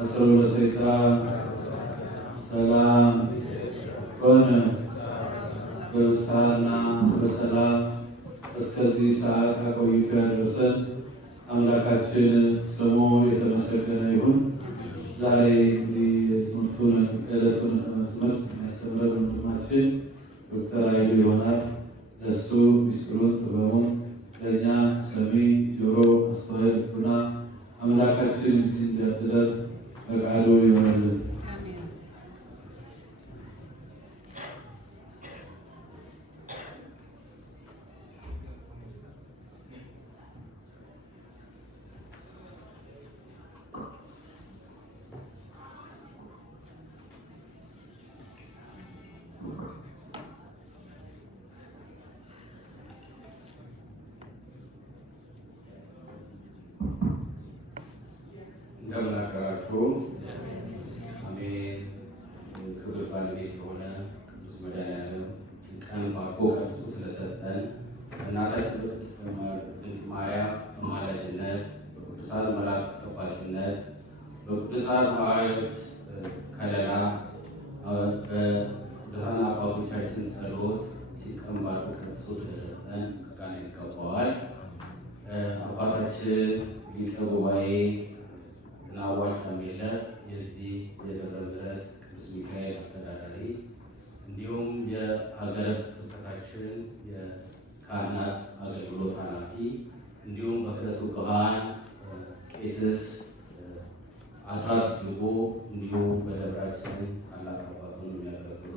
አስሮ ለሰይጣን ሰላም ሆነ። በፍስሐና በሰላም እስከዚህ ሰዓት አቆይቶ ያደረሰን አምላካችን ስሙ የተመሰገነ ይሁን። ዛሬ የትምህርቱን ዕለቱን ትምህርት የሚያስተምረን ወንድማችን ዶክተር ኃይሉ ይሆናል። ለእሱ ሚስጥሩን ጥበቡን ለእኛ ሰሚ ጆሮ አስተዋይ ልቡና አምላካችን እንዲያድለን ፈቃዱ ይሆንልን። እንደምናገራችሁ አሜን። ክብር ባለቤት የሆነ ቅዱስ መድኃኔዓለም ቀን ባርኮ ቀድሶ ስለሰጠን እናታችን በቅድስት ድንግል ማርያም አማላጅነት፣ በቅዱሳን መላእክት ጠባቂነት፣ በቅዱሳን ሐዋርያት ከለላ፣ በቅዱሳን አባቶቻችን ጸሎት ቀን ባርኮ ቀድሶ ስለሰጠን ምስጋና ይገባዋል። አባታችን ሊቀ ጉባኤ ዝናዋቸው የለ የዚህ የደብረ ምሕረት ቅዱስ ሚካኤል አስተዳዳሪ እንዲሁም የሀገረ ስብከታችን የካህናት አገልግሎት ኃላፊ እንዲሁም በክህነቱ ብርሃን ቄስ አስራት ጅቦ እንዲሁም በደብራችን ታላቅ አባቱን የሚያገለግሉ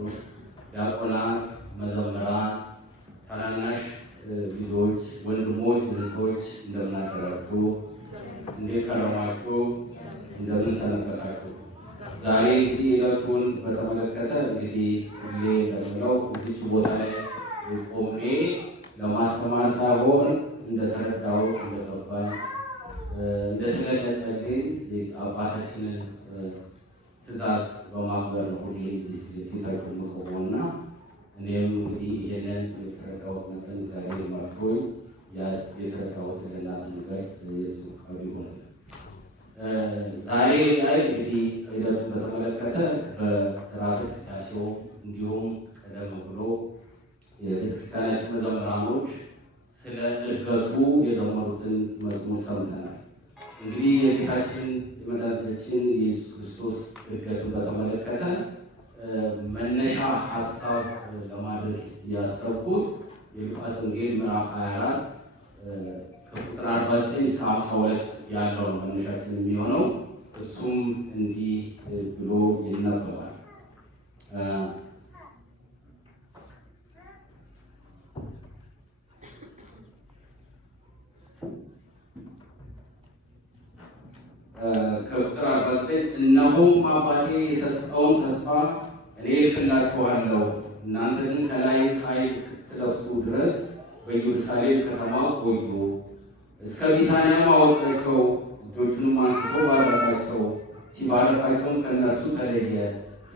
ዲያቆናት፣ መዘምራን፣ ታናናሽ ልጆች፣ ወንድሞች፣ እህቶች እንደምናደራችሁ፣ እንዴት ከረማችሁ? እንደምን ሰነበታችሁ? ዛሬ እንግዲህ ዕለቱን በተመለከተ እንግዲህ ሁሌ እንደምለው እዚች ቦታ ላይ ቆሜ ለማስተማር ሳይሆን እንደተረዳሁት እንደገባኝ እንደተገለጸልኝ አባታችንን ትእዛዝ በማክበር ነው ሁሌ እዚህ ፊታችሁ የምቆመውና እኔም እንግዲህ ይሄንን የተረዳሁት መጠን እግዚአብሔር መርቶኝ የተረዳሁት ለእናንተ እንድገልጽ የእሱ ቃሉ ይሆናል። ዛሬ ላይ እንግዲህ ዕለቱን በተመለከተ በሥርዓተ ቅዳሴው እንዲሁም ቀደም ብሎ የቤተክርስቲያናችን መዘምራኖች ስለ ዕርገቱ የዘመሩትን መዝሙር ሰምተናል። እንግዲህ የጌታችን የመድኃኒታችን የኢየሱስ ክርስቶስ ዕርገቱን በተመለከተ መነሻ ሀሳብ ለማድረግ ያሰብኩት የሉቃስ ወንጌል ምዕራፍ 24 ከቁጥር 49 እስከ 52 ያለው መነሻችን የሚሆነው። እሱም እንዲህ ብሎ ይነበባል። ከቁጥር 49 እነሆም አባቴ የሰጠውን ተስፋ እኔ እልክላችኋለሁ፣ እናንተ ግን ከላይ ኃይል እስክትለብሱ ድረስ በኢየሩሳሌም ከተማ ቆዩ። እስከ ቢታንያም አወጣቸው፣ እጆቹንም አንስቶ ባረካቸው። ሲባረካቸውም ከእነርሱ ተለየ፣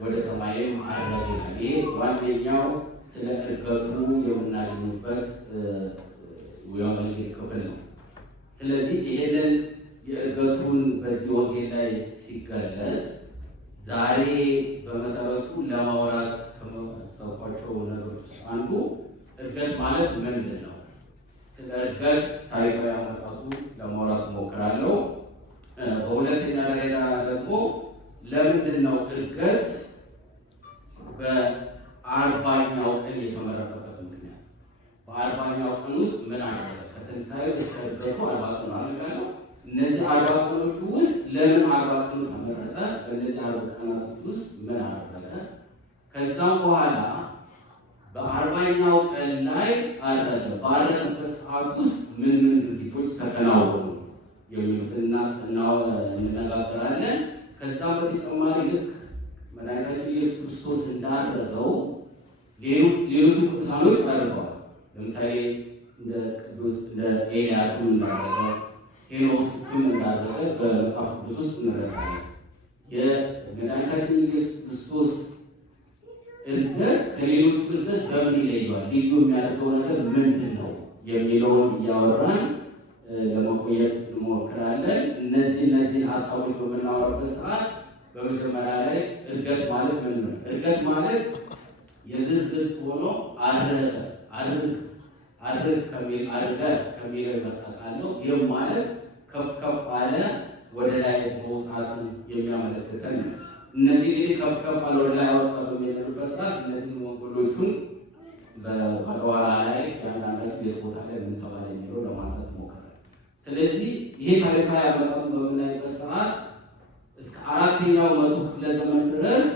ወደ ሰማይም አረገ። ይሄ ዋነኛው ስለ ዕርገቱ የምናገኝበት የወንጌል ክፍል ነው። ስለዚህ ይሄንን የዕርገቱን በዚህ ወንጌል ላይ ሲገለጽ ዛሬ በመሰረቱ ለማውራት ከማሰብኳቸው ነገሮች ውስጥ አንዱ ዕርገት ማለት ምንድን ነው? ስለ ዕርገት ታሪካዊ አመጣጡ ለማውራት እሞክራለሁ። በሁለተኛ ደረጃ ደግሞ ለምንድን ነው ዕርገት በ40ኛው ቀን የተመረጠበት ምክንያት? በ40ኛው ቀን ውስጥ ምን አደረገ? ከትንሣኤው እስከ ዕርገቱ 40 ቀን አለ። እነዚህ 40 ቀኖች ውስጥ ለምን 40 ቀን ተመረጠ? በእነዚህ 40 ቀናቶች ውስጥ ምን አደረገ? ከዛም በኋላ በ40ኛው ቀን ላይ አረገ። ባረገበት ሰዓት ውስጥ ምን ምን ድርጊቶች ተከናወኑ የሚሉትን እንነጋገራለን። ከዛም በተጨማሪ ልክ መድኃኒታችን ኢየሱስ ክርስቶስ እንዳደረገው ሌሎቹ ቅዱሳኖች አድርገዋል። ለምሳሌ እንደ ኤልያስም እንዳደረገ፣ ሄኖክም እንዳደረገ በመጽሐፍ ቅዱስ ውስጥ እንረዳለን። የመድኃኒታችን ኢየሱስ ክርስቶስ ዕርገት ከሌሎቹ ዕርገት በምን ይለየዋል? ልዩ የሚያደርገው ነገር ምንድን ነው የሚለውን እያወራን ለመቆየት እንሞክራለን። እነዚህን ሀሳቦች በምናወራበት ሰዓት በመጀመሪያ ላይ እርገት ማለት ምን ነው? እርገት ማለት የግስ ሆኖ አድርግ ከሚለው የመጣ ቃል ነው። ይህም ማለት ከፍ ከፍ አለ ወደ ላይ መውጣትን የሚያመለክተን ነው። እነዚህ እንግዲህ ከፍ ከፍ አለ ወደ ላይ አወጣ በሚልበት ሰዓት እነዚህ ወንጌሎቹን በኋላ ላይ ያንዳንዳቸው የት ቦታ ላይ ምን ተባለ የሚለው ለማንሳት ሞክራል። ስለዚህ ይሄ ታሪካዊ አመጣጡን በምናይበት ሰዓት እስከ 4ኛው መቶ ክፍለ ዘመን ድረስ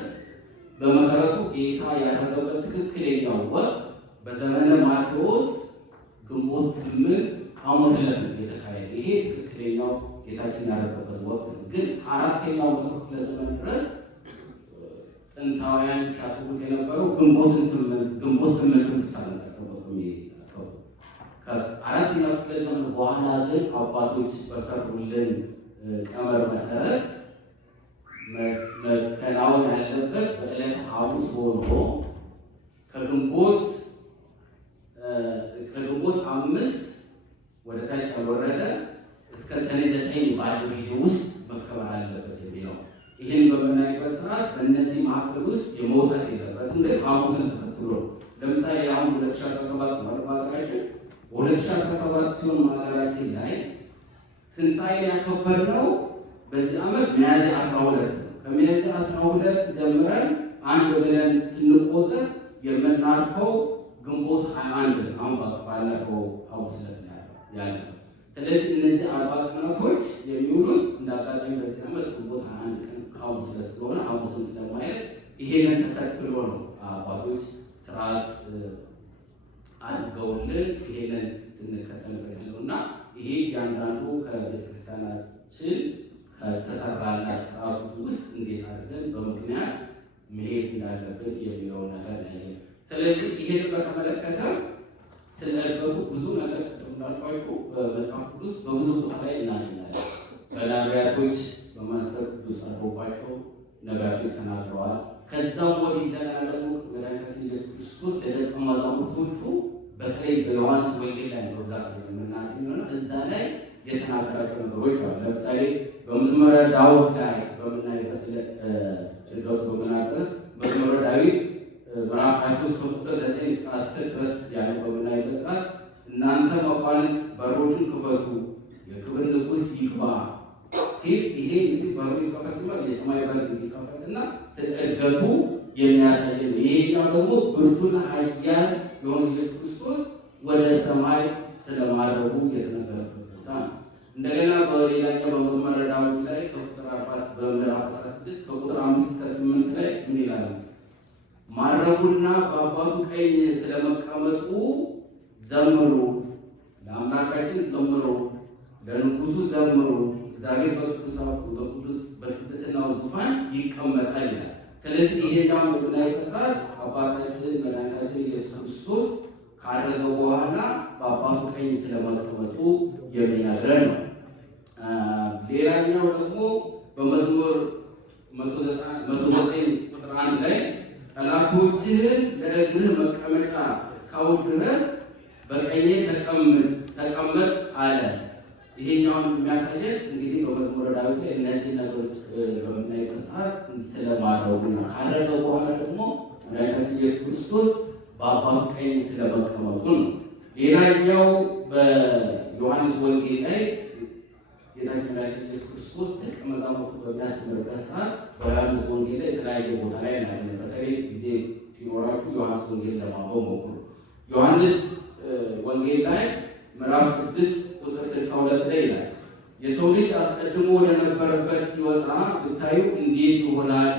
በመሰረቱ ጌታ ያደረገበት ትክክለኛው ወቅት በዘመነ ማቴዎስ ግንቦት 8 ሐሙስ ዕለት ነው የተካሄደ። ይሄ ትክክለኛው ጌታችን ያደረገበት ወቅት ነው። ግን 4ኛው መቶ ክፍለ ዘመን ድረስ ጥንታውያን ሲያከብሩት የነበረው ግንቦት 8 ብቻ ነበር። ከ4ኛው ክፍለ ዘመን በኋላ ግን አባቶች በሰሩልን ቀመር መሰረት መከናወን ያለበት በዕለተ ሐሙስ ሆኖ ከግንቦት 5 ወደ ታች ያልወረደ እስከ ሰኔ 9 ባለው ጊዜ ውስጥ መከበር አለበት የሚለው። ይህን በምናይበት ሰዓት በእነዚህ መካከል ውስጥ የመውጣት የለበትም። ግን ሐሙስን ተከትሎ ለምሳሌ አሁን 2017 ማለት በሀገራችን በ2017 ሲሆን በሀገራችን ላይ ትንሣኤን ያከበርነው በዚህ ዓመት ሚያዝያ 12 ነው። ከሚያዝያ 12 ጀምረን አንድ ብለን ስንቆጥር የምናርፈው ግንቦት 21 አሁን ባለፈው ሐሙስ ዕለት ያለ። ስለዚህ እነዚህ 40 ቀናቶች የሚውሉት እንዳጋጣሚ በዚህ ዓመት ግንቦት 21 ቀን ሐሙስ ዕለት ስለሆነ ሐሙስን ስለማይል ይሄንን ተከትሎ ነው አባቶች ስርዓት አድርገውልን ይሄንን ስንከተልበት ያለውና ይሄ እያንዳንዱ ከቤተክርስቲያናችን ከተሰራላት ስርዓቶች ውስጥ እንዴት አድርገን በምክንያት መሄድ እንዳለብን የሚለው ነገር ያለ። ስለዚህ ይሄን በተመለከተ ስለ እርገቱ ብዙ ነገር እንዳልኳችሁ በመጽሐፍ ቅዱስ በብዙ ቦታ ላይ እናገኛለን። በነቢያቶች በመንፈስ ቅዱስ አድሮባቸው ነቢያቶች ተናግረዋል። ከዛም ወዲህ እንደገና ደግሞ መድኃኒታችን ኢየሱስ ክርስቶስ ለደቀ መዛሙርቶቹ በተለይ በዮሐንስ ወንጌል ላይ በብዛት የምናገኘው እዛ ላይ የተናገራቸው ነገሮች አሉ። ለምሳሌ በመዝሙረ ዳዊት ላይ በምናይበት ስለ እርገቱ በምናገር መዝሙረ ዳዊት ምዕራፍ 23 ከቁጥር 9 እስከ 10 ድረስ ያለው በምናይበት ሰዓት እናንተ መኳንንት በሮቹን ክፈቱ፣ የክብር ንጉሥ ይግባ ሲል ይሄ እንግዲህ በሩ ይከፈት ሲባል የሰማይ በር እንዲከፈትና ስለ እርገቱ የሚያሳይ ነው። ይሄኛው ደግሞ ብርቱና ኃያል የሆነ ኢየሱስ ክርስቶስ ወደ ሰማይ ስለማረጉ የተነገረበት ቦታ ነው። እንደገና በሌላኛው በመዝሙረ ዳዊት ላይ ከቁጥር 40 በምዕራፍ 16 ከቁጥር 5 እስከ 8 ላይ ምን ይላል? ማረጉና በአባቱ ቀኝ ስለመቀመጡ ዘምሩ፣ ለአምላካችን ዘምሩ፣ ለንጉሱ ዘምሩ፣ እግዚአብሔር በቅድስናው ዙፋን ይቀመጣል ይላል። ስለዚህ ይሄኛው በምናይበት ሰዓት አባታችን መድኃኒታችን ኢየሱስ ክርስቶስ ካረገው በኋላ በአባቱ ቀኝ ስለመቀመጡ የሚነግረን ነው። ሌላኛው ደግሞ በመዝሙር 109 ቁጥር 1 ላይ ጠላቶችህን ለእግርህ መቀመጫ እስካሁን ድረስ በቀኜ ተቀመጥ አለ። ይሄኛውን የሚያሳየን እንግዲህ በመዝሙረ ዳዊት ላይ እነዚህ ነገሮች በምናይበት ሰዓት ስለማረጉ ነው። ካረገ በኋላ ደግሞ መድኃኒታችን ኢየሱስ ክርስቶስ በአባቱ ቀኝ ስለመቀመጡ ነው። ሌላኛው በዮሐንስ ወንጌል ላይ ጌታችን መድኃኒታችን ኢየሱስ ክርስቶስ ደቀ መዛሙርቱ በሚያስተምርበት ሰዓት በዮሐንስ ወንጌል ላይ የተለያየ ቦታ ላይ እናገኛለን። በተለይ ጊዜ ሲኖራችሁ ዮሐንስ ወንጌል ለማንበብ ሞክሩ። ዮሐንስ ወንጌል ላይ ምዕራፍ 6 ቁጥር 62 ላይ ይላል የሰው ልጅ አስቀድሞ ወደነበረበት ሲወጣ ብታዩ እንዴት ይሆናል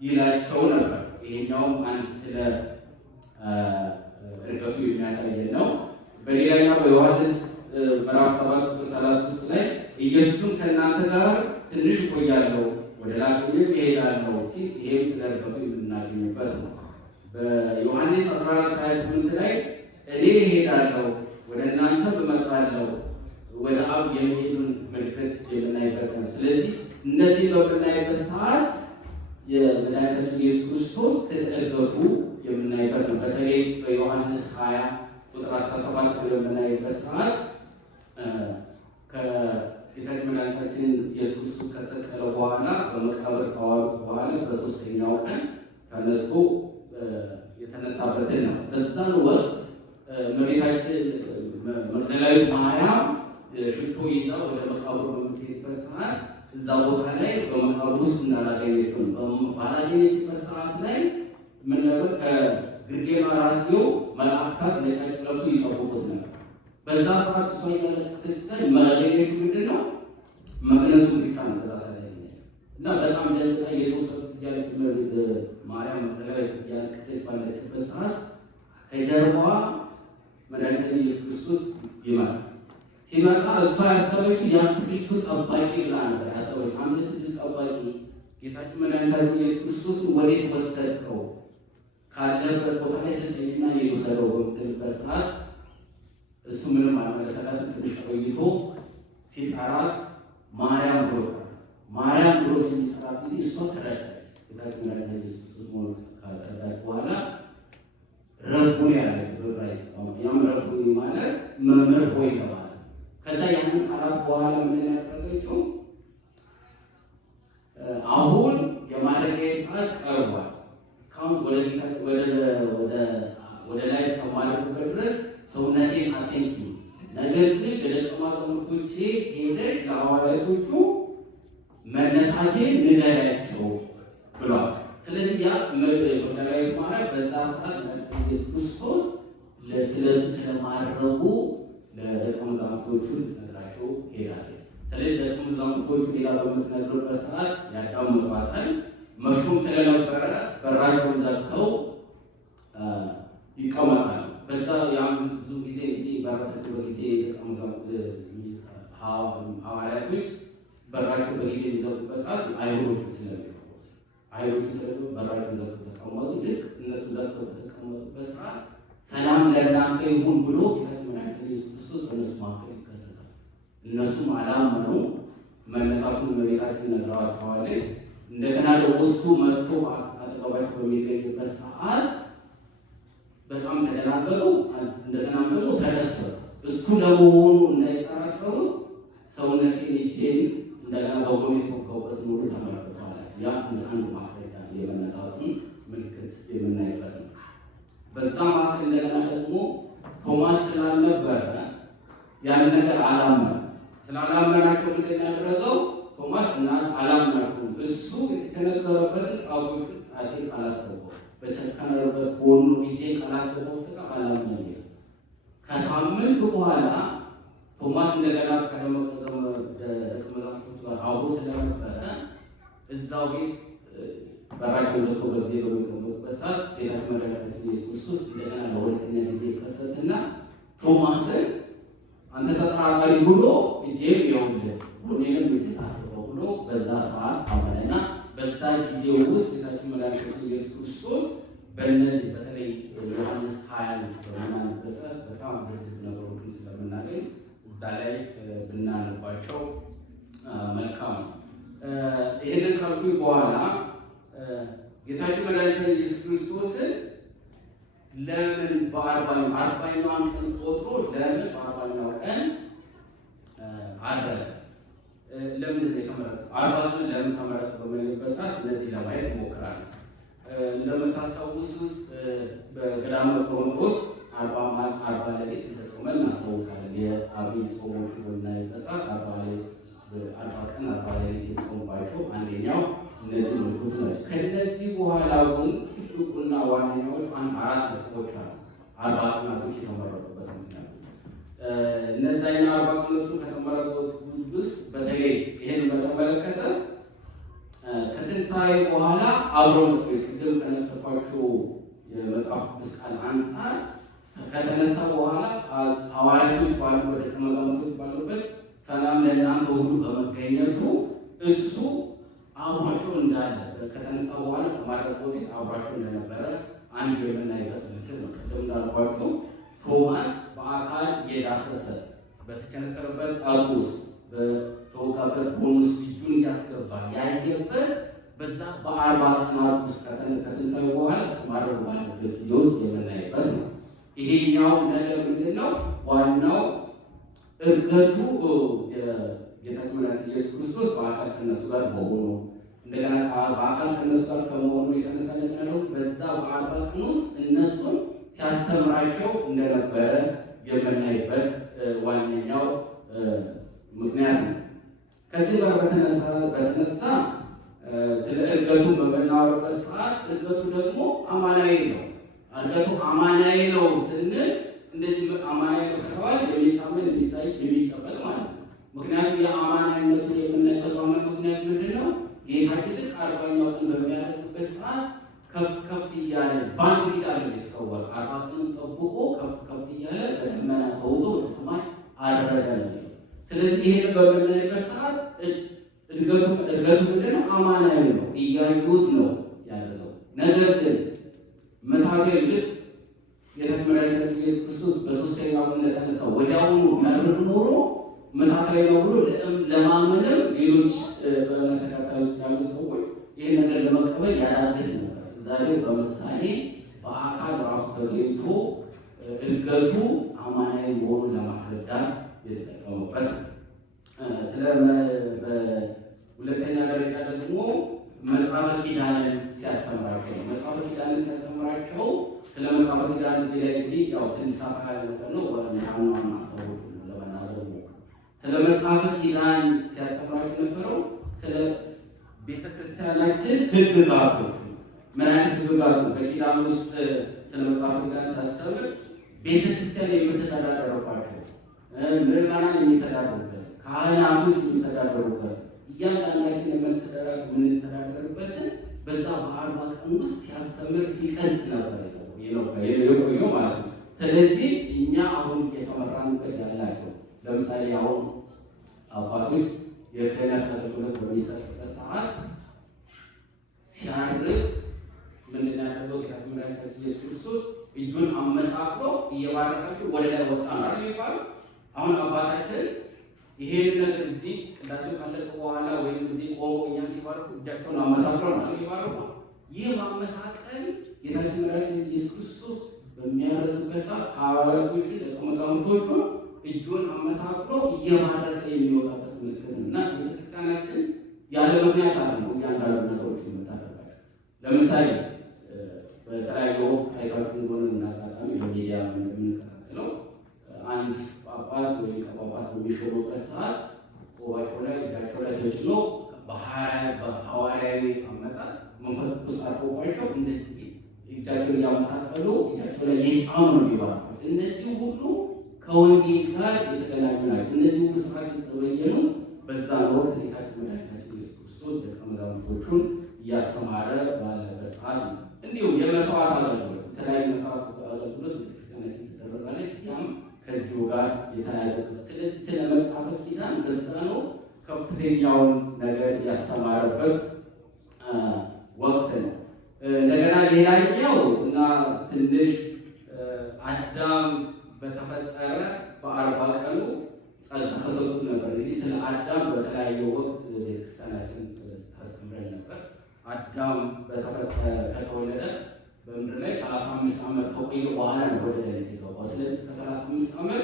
ይላቸው ነበር። ይሄኛውም አንድ ስለ እርገቱ የሚያሳየን ነው። በሌላኛው በዮሐንስ ምዕራፍ 7 ቁጥር 33 ላይ ኢየሱስም ከእናንተ ጋር ትንሽ ቆያለሁ ወደ ላከኝም እሄዳለሁ ሲል ይሄም ስለ እርገቱ የምናገኝበት ነው። በዮሐንስ 14:28 ላይ እኔ እሄዳለሁ ወደ እናንተ እመጣለሁ ወደ አብ የሚሄዱን ምልክት የምናይበት ነው። ስለዚህ እነዚህ በምናይበት ሰዓት የመድኃኒታችን ኢየሱስ ክርስቶስ ስለ እርገቱ የምናይበት ነው። በተለይ በዮሐንስ 20 ቁጥር 17 የምናይበት ሰዓት ከጌታችን መድኃኒታችን ኢየሱስ ክርስቶስ ከተሰቀለ በኋላ በመቃብር ካዋሉት በኋላ በሶስተኛው ቀን ተነስቶ የተነሳበትን ነው። በዛን ወቅት እመቤታችን መግደላዊት ማርያም ሽቶ ይዛ ወደ መቃብሩ በምትሄድበት ሰዓት እዛ ቦታ ላይ በመቃብሩ ውስጥ እንዳላገኘችው ባላገኘችበት ሰዓት ላይ ምን ነበር ከግርጌ ራስጌው መላእክታት ነጫጭ ለብሶ ይጠብቁት ነበር። በዛ ሰዓት እሷ እያለቀሰች ማገኘችው ምንድን ነው? መቅነሱን ብቻ ነው። በዛ ሰዓት እና በጣም ደንግጣ እየተወሰዱት እያለች ማርያም መግደላዊት እያለቀሰች ባለችበት ሰዓት ከጀርባዋ መድኃኒታችን ኢየሱስ ክርስቶስ ይመጣል። ሲመጣ እሷ ያሰበችው የአትክልቱ ጠባቂ ብላ ነበር ያሰበችው። አንድ ትልቅ ጠባቂ ጌታችን መድኃኒታችን ኢየሱስ ክርስቶስን ወዴት ወሰድከው? ካለበት ቦታ ላይ ስጠኝና እኔ ልውሰደው በምትልበት ሰዓት እሱ ምንም አልመለሰላትም። ትንሽ ቆይቶ ሲጠራት ማርያም ብሎ ማርያም ብሎ ሲጠራት ጊዜ እሷ ተረዳች። ጌታችን መድኃኒታችን ኢየሱስ ክርስቶስ መሆኑን ከተረዳች በኋላ ረቡኒ ያለች በዕብራይስጥ ያም ረቡኒ ማለት መምህር ሆይ ተባለ። ከዛ ያንን ቃላት በኋላ ምን ያደረገችው? አሁን የማድረጊያ ሰዓት ቀርቧል። እስካሁን ወደ ጌታችን ወደ ላይ እስከማደርግበት ድረስ ሰውነቴን አትንኪ፣ ነገር ግን ለደቀ መዛሙርቶቼ ሄደሽ ለሐዋርያቶቹ መነሳቴን ንገሪያቸው ብሏል። ስለዚህ ያ መግደላዊት ማርያም በዛ ሰዓት ኢየሱስ ክርስቶስ ስለሱ ስለማድረጉ ለደቀ መዛሙርቶቹ ልትነግራቸው ሄዳለች። ስለዚህ ደቀ መዛሙርቶቹ ሌላ በምትነግርበት ሰዓት ያዳምጧታል። መሽቶም ስለነበረ በራቸውን ዘግተው ይቀመጣሉ። በዛ ያም ብዙ ጊዜ እንግዲህ በራቸው በጊዜ ደቀ ሐዋርያቶች በራቸው በጊዜ የሚዘጉበት ሰዓት አይሁዶች ስለሚሆኑ በራቸው ዘግተው ተቀመጡ። ልክ እነሱ ዘግተው በተቀመጡበት ሰዓት ሰላም ለእናንተ ይሁን ብሎ ጌታችን መድኃኒታችን ኢየሱስ ክርስቶስ በእነሱ መካከል ይከሰታል። እነሱም አላመኑ። መነሳቱን እመቤታችን ነግረዋቸዋለች። እንደገና ደግሞ እሱ መጥቶ አጠገባቸው በሚገኝበት ሰዓት በጣም ተደናገጡ። እንደገናም ደግሞ ተደሰቱ። እሱ ለመሆኑ እንዳይጠራጠሩ ሰውነቴን እጄን እንደገና በጎኔ የተወጋሁበት ሙሉ ተመለከቷላቸው። ያ አንድ ማስረጃ የመነሳቱን ምልክት የምናይበት ነው። በዛ መካከል እንደገና ደግሞ ቶማስ ስላልነበረ ያን ነገር አላመነ። ስላላመናቸው ምንድን ያደረገው? ቶማስ እና አላመናችሁም፣ እሱ የተቸነከረበትን ጣቶቹን ጣቴ ካላስገባው በቸነከረበት ጎኑ እጄ ካላስገባው በስተቀር አላመነም። ከሳምንት በኋላ ቶማስ እንደገና ከደቀ መዛሙርቶቹ ጋር አብሮ ስለነበረ እዛው ቤት በራቸውን ዘግተው በጊዜ በሚቀመጡበት ሰዓት ጌታችን መድኃኒታችን ኢየሱስ ክርስቶስ እንደገና ለሁለተኛ ጊዜ ይከሰትና ቶማስን አንተ ተጠራጣሪ ብሎ እጄም ይኸውልህ ጎኔንም እጅን አስገባው ብሎ በዛ ሰዓት አመነና በዛ ጊዜ ውስጥ ጌታችን መድኃኒታችን ኢየሱስ ክርስቶስ በእነዚህ በተለይ ዮሐንስ 20 በምናነበት ሰዓት በጣም ዝርዝር ነገሮችን ስለምናገኝ እዛ ላይ ብናነባቸው መልካም ነው። ይህንን ካልኩኝ በኋላ ጌታችን መድኃኒታችን ኢየሱስ ክርስቶስን ለምን በአርባኛዋን ቀን ቆጥሮ ለምን በአርባኛው ቀን አረገ? ለምን የተመረጠ 40 ቀን ለምን ተመረጠ በሚልበት ሰዓት እነዚህ ለማየት እንሞክራለን። እንደምታስታውሱት በገዳመ ቆሮንቶስ 40 ሌሊት እንደጾመን እናስታውሳለን። የአብይ ጾሞች በምናይበት ሰዓት 40 ቀን 40 ሌሊት የተጾሙባቸው አንደኛው እነዚህ ምልክቶች ናቸው። ከነዚህ በኋላ ግን ትልቁና ዋነኛዎቹ አራት ነጥቦች አሉ። 40 ቀናቶች የተመረጡበት ምክንያት እነዛኛ 40 ቀኖቹ ከተመረጡት ውስጥ በተለይ ይህን በተመለከተ ከትንሣኤ በኋላ አብሮ ቅድም ከነገርኳቸው የመጽሐፍ ቅዱስ ቃል አንፃር ከተነሳ በኋላ ሐዋርያቶች ባሉ ደቀ መዛሙርቶች ባሉበት ሰላም ለእናንተ ሁሉ በመገኘቱ እሱ አብሯቸው እንዳለ ከተነሳ በኋላ ከማድረግ በፊት አብሯቸው እንደነበረ አንድ የምናይበት ምልክት ነው። ቅድም እንዳልኳቸው ቶማስ በአካል እየዳሰሰ በተቸነከረበት ጣቱ ውስጥ በተወጋበት ጎን ውስጥ እጁን እያስገባ ያየበት በዛ በ40 ቀናት ውስጥ ከትንሣኤ በኋላ ማድረግ ባለበት ጊዜ ውስጥ የምናይበት ነው። ይሄኛው ነገር ምንድን ነው? ዋናው እርገቱ የጌታችን መድኃኒታችን ኢየሱስ ክርስቶስ በአካል ከነሱ ጋር መሆኑ እንደገና በአካል ከነሱ ጋር ከመሆኑ የተነሳ ነው በዛ በ40 ቀን ውስጥ እነሱን ሲያስተምራቸው እንደነበረ የምናይበት ዋነኛው ምክንያት ነው። ከዚህ ጋር በተነሳ ስለ እርገቱ በምናወራበት ሰዓት እርገቱ ደግሞ አማናዊ ነው። እርገቱ አማናዊ ነው ስንል እንደዚህ አማናዊ ነው ከተባለ የሚታመን የሚታይ የሚጠበቅ ማለት ነው። ምክንያቱም የአማናዊነቱን የምናይበት ዋና ምክንያት ምንድን ነው? ጌታችን ልክ 40ኛው ቀን በሚያደርግበት ሰዓት ከፍ ከፍ እያለ በአንድ ጊዜ አለ የተሰወረ 40 ቀን ጠብቆ ከፍ ከፍ እያለ በደመና ተውጦ ወደ ሰማይ አረገ ነው። ስለዚህ ይሄን በምናይበት ሰዓት እድገቱ ምንድን ነው? አማናዊ ነው፣ እያዩት ነው ያለው። ነገር ግን ምትሃቱ ልክ ጌታችን መድኃኒታችን ኢየሱስ ክርስቶስ በሦስተኛው ቀን እንደተነሳ ወዲያውኑ ቢያደርግ ኖሮ ምትሃታዊ ነው ብሎ ለማመንም ሌሎች በእምነት ተከታዮች ያሉ ሰዎች ይህን ነገር ለመቀበል ያዳግት ነበር። ዛሬ በምሳሌ በአካል ራሱ ተገኝቶ እድገቱ አማናዊ መሆኑን ለማስረዳት የተጠቀሙበት። በሁለተኛ ደረጃ ደግሞ መጽሐፈ ኪዳንን ሲያስተምራቸው መጽሐፈ ኪዳንን ሲያስተምራቸው ስለ መጽሐፈ ኪዳን እዚህ ላይ እንግዲህ ያው ትንሽ ሰፋ ያለ ነገር ነው። ዋና ሰዎች ለመናገር ሞክር። ስለ መጽሐፈ ኪዳን ሲያስተምራቸው የነበረው ስለ ቤተክርስቲያናችን ሕግጋቶች ምን አይነት ሕግጋት በኪዳን ውስጥ ስለ መጽሐፈ ኪዳን ሲያስተምር ቤተክርስቲያን የምትተዳደረባቸው ምዕመናን የሚተዳደሩበት ካህናቶች የሚተዳደሩበት እያንዳንዳችን የምንተዳደርበትን በዛ በ40 ቀን ውስጥ ሲያስተምር ሲቀርጽ ነበር የቆየው ማለት ነው። ስለዚህ እኛ አሁን የተመራንበት ያላቸው ለምሳሌ አሁን አባቶች የክህነት አገልግሎት በሚሰጥበት ሰዓት ሲያርግ ምንድን ያደረገው ጌታችን መድኃኒታችን ኢየሱስ ክርስቶስ እጁን አመሳቅሎ እየባረካቸው ወደ ላይ ወጣ ነው አይደል የሚባለው። አሁን አባታችን ይሄን ነገር እዚህ ቅዳሴው ካለቀ በኋላ ወይም እዚህ ቆሞ እኛን ሲባርኩ እጃቸውን አመሳቅሎ ነው አይደል የሚባረኩት። ይህ ማመሳቀል ጌታችን መድኃኒታችን ኢየሱስ ክርስቶስ በሚያደርግበት ሰዓት ሐዋርያቶችን ደቀ መዛሙርቶቹን እጁን አመሳቅሎ እየባረከ የሚወጣበት ምልክት ነው እና ቤተክርስቲያናችን ያለ ምክንያት አለ እያንዳንዱ ነገሮች የምታደርጋቸው። ለምሳሌ በተለያየ ወቅት አይታችሁ እንደሆነ እናጋጣሚ በሚዲያ እንደምንከታተለው አንድ ጳጳስ ወይ ከጳጳስ በሚሾሙበት ሰዓት ቆባቸው ላይ እጃቸው ላይ ተጭኖ በሐዋርያዊ አመጣጥ መንፈስ ቅዱስ አርፎባቸው እንደዚህ እጃቸውን እያመሳቀሉ እጃቸው ላይ የጫኑ ነው የሚባሉት። እነዚህ ሁሉ ከወንጌል ጋር የተገናኙ ናቸው። እነዚህ ሁሉ ስርዓት የተበየኑ በዛ ወቅት ጌታችን መድኃኒታችን ኢየሱስ ክርስቶስ ደቀ መዛሙርቶቹን እያስተማረ ባለበት ሰዓት ነው። እንዲሁም የመስዋዕት አገልግሎት የተለያዩ መስዋዕት አገልግሎት ቤተክርስቲያናችን ትደረጋለች። ያም ከዚሁ ጋር የተያያዘ። ስለዚህ ስለ መጽሐፈ ኪዳን በዛ ነው ከፍተኛውን ነገር ያስተማረበት ወቅት ነው። እንደገና ሌላኛው እና ትንሽ አዳም በተፈጠረ በ40 ቀኑ ጸጋ ተሰጥቶት ነበር። እንግዲህ ስለ አዳም በተለያየ ወቅት ቤተክርስቲያናችን ታስተምረን ነበር። አዳም ከተወለደ በምድር ላይ 35 ዓመት ከቆየ በኋላ ነው ወደ ገነት የገባው። ስለዚህ እስከ 35 ዓመት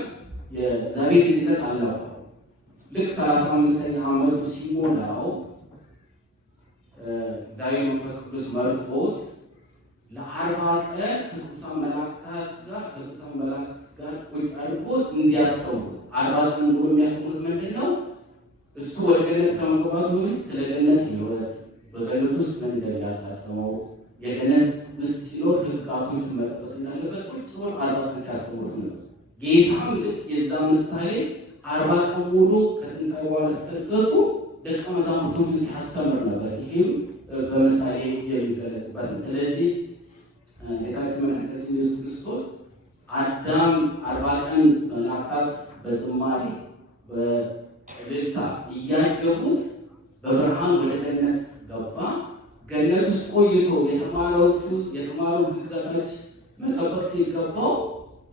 የእግዚአብሔር ልጅነት አልነበረው። ልክ 35ኛ ዓመቱ ሲሞላው እግዚአብሔር መንፈስ ቅዱስ መርጦት ለ40 ቀን ከቅዱሳን መላእክት ጋር ቁጭ አድርጎት እንዲያስተምሩ 40 ቀን ሙሉ የሚያስተምሩት ምንድን ነው? እሱ ወደ ገነት ከመግባቱ በፊት ስለ ገነት ሕይወት በገነት ውስጥ ምን እንደሚያጋጥመው የገነት ውስጥ ሲኖር ሕግጋቶች መጠበቅ እንዳለበት ቁጭ ብሎ 40 ቀን ሲያስተምሩት ነው። ጌታም ልክ የዛ ምሳሌ 40 ቀን ሙሉ ከትንሣኤ በኋላ ስተርገቱ ደቀ መዛሙርቶቹን ሲያስተምር ነበር። ይህም በምሳሌ የሚገለጽበት ነው። ስለዚህ ጌታችን መድኃኒታችን ኢየሱስ ክርስቶስ አዳም 40 ቀን መላእክት በዝማሬ በእልልታ እያጀቡት በብርሃን ወደ ገነት ገባ። ገነት ውስጥ ቆይቶ የተማሩ ሕግጋቶች መጠበቅ ሲገባው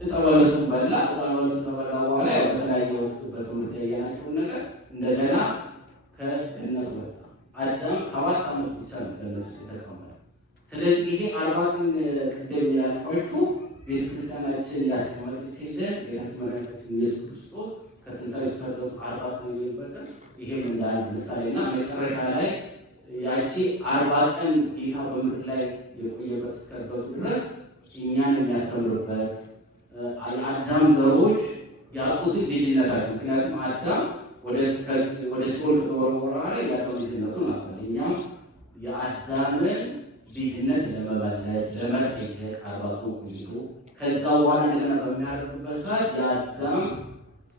ዕፀ በለስን በላ። ዕፀ በለስን ከበላ በኋላ በተለያየ ወቅት በትምህርት ያየናቸውን ነገር እንደገና ከገነት ወጣ። አዳም 7 ዓመት ብቻ ነው ገነት ውስጥ የተቀመጠው። ስለዚህ ይሄ 40 ቀን ቅድም ያልኳችሁ ቤተክርስቲያናችን ያስተማረችልን ጌታችን መድኃኒታችን ኢየሱስ ክርስቶስ ከትንሣኤ እስከ ዕረፍቱ 40 ቀን የቆየበትን ይሄም እንዳለ ምሳሌና መጨረሻ ላይ ያቺ 40 ቀን ጌታ በምድር ላይ የቆየበት እስከ ዕረፍቱ ድረስ እኛን የሚያስተምርበት የአዳም ዘሮች ያጡትን ልጅነታቸው ምክንያቱም አዳም ወደ ሲኦል ከተወረወረ በኋላ ያለው ልጅነቱን አጥቷል። እኛም የአዳምን ልጅነት ለመመለስ ለመጠየቅ 40 ቀን ቆይቶ ከዛ በኋላ እንደገና በሚያደርግበት ሰዓት የአዳም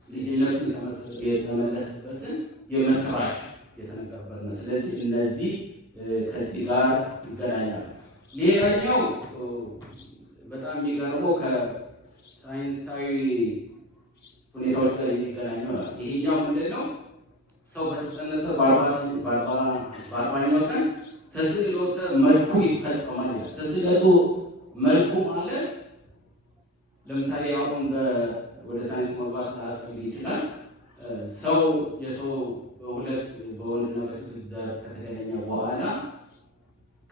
ልጅነቱን የተመለሰበትን የመስራች የተነገረበት ነው። ስለዚህ እነዚህ ከዚህ ጋር ይገናኛሉ። ሌላኛው በጣም የሚገርመው ከሳይንሳዊ ሁኔታዎች ጋር የሚገናኘው ነው። ይሄኛው ምንድን ነው? ሰው በተጸነሰ በ40ኛው ቀን ተስዕሎተ መልኩ ይፈጸማል። ተስዕሎተ መልኩ ማለት ለምሳሌ አሁን ወደ ሳይንስ መግባት ላያስፈልግ ይችላል። የሰው በሁለት በወንድና በሴት ዘር ከተገናኘ በኋላ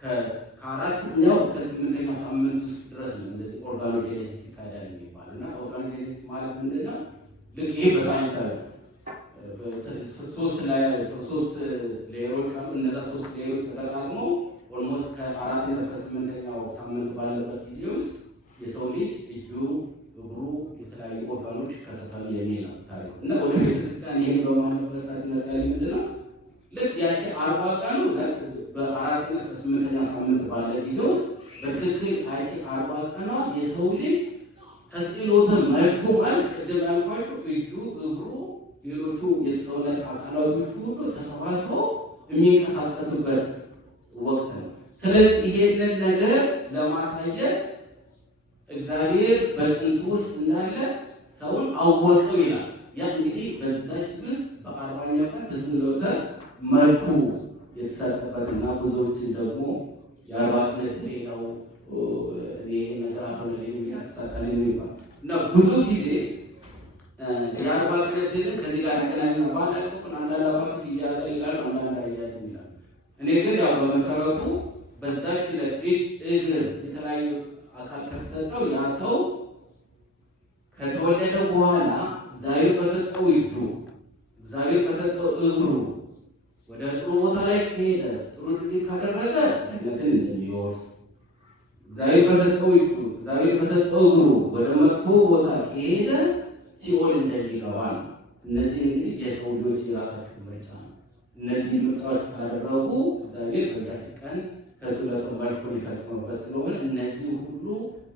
ከ4ኛው እስከ 8ኛው ሳምንት ውስጥ ድረስ ነው እንደዚህ ኦርጋኖጄኔሲስ ይካሄዳል የሚባል እና ኦርጋኖጄኔሲስ ማለት ምንድን ነው? ልክ ይሄ በሳይንስ ሶስት ሌየሮች አሉ። እነዛ 3 ሌየሮች ተጠቃቅሞ ኦልሞስት ከ4ኛው እስከ 8ኛው ሳምንት ባለበት ጊዜ ውስጥ የሰው ልጅ እጁ፣ እግሩ፣ የተለያዩ ኦርጋኖች ከሰታሉ የሚል ነው ታሪኩ እና ወደ ቤተክርስቲያን ይሄን በማለበት ሰዓት ነጋሪ ምንድን ነው ልክ ያቺ 40 ቀኑ በ4ኛው እስከ 8ኛው ሳምንት ባለ ጊዜ ውስጥ በትክክል ያቺ 40 ቀኗ የሰው ልጅ ተስዕሎተ መልኩ ማለት ቅድም ያልኳቸው እጁ፣ እግሩ፣ ሌሎቹ የሰውነት አካላቶቹ ሁሉ ተሰባስበው የሚንቀሳቀሱበት ወቅት ነው። ስለዚህ ይሄንን ነገር ለማሳየት እግዚአብሔር በጽንሱ ውስጥ እንዳለ ሰውን አወቀው ይላል። ያ እንግዲህ በዛች ውስጥ በ40ኛው ቀን ተስዕሎተ መልኩ የተሰጠበትና ብዙዎች ደግሞ የ40 ቀን ዕድሌ ነው ይሄ ነገር አሁን ያተሳካል የሚባል እና ብዙ ጊዜ የ40 ቀን ዕድልን ከዚህ ጋር ያገናኘው በአንዳንድ አባቶች እያያዛል ይላል፣ አንዳንድ አያያዝም ይላል። እኔ ግን ያው በመሰረቱ በዛች እጅ፣ እግር የተለያዩ አካል ከተሰጠው ያ ሰው ከተወለደ በኋላ እግዚአብሔር በሰጠው እጁ፣ እግዚአብሔር በሰጠው እግሩ ወደ ጥሩ ቦታ ላይ ከሄደ ጥሩ ድርጊት ካደረገ ገነትን እንደሚወርስ፣ እግዚአብሔር በሰጠው እጁ፣ እግዚአብሔር በሰጠው እግሩ ወደ መጥፎ ቦታ ከሄደ ሲኦል እንደሚገባ ነው። እነዚህ እንግዲህ የሰው ልጆች የራሳቸው ምርጫ ነው። እነዚህ ምርጫዎች ካደረጉ እግዚአብሔር በዛች ቀን ተስዕሎተ መልኩን ይፈጽምበት ስለሆነ እነዚህ ሁሉ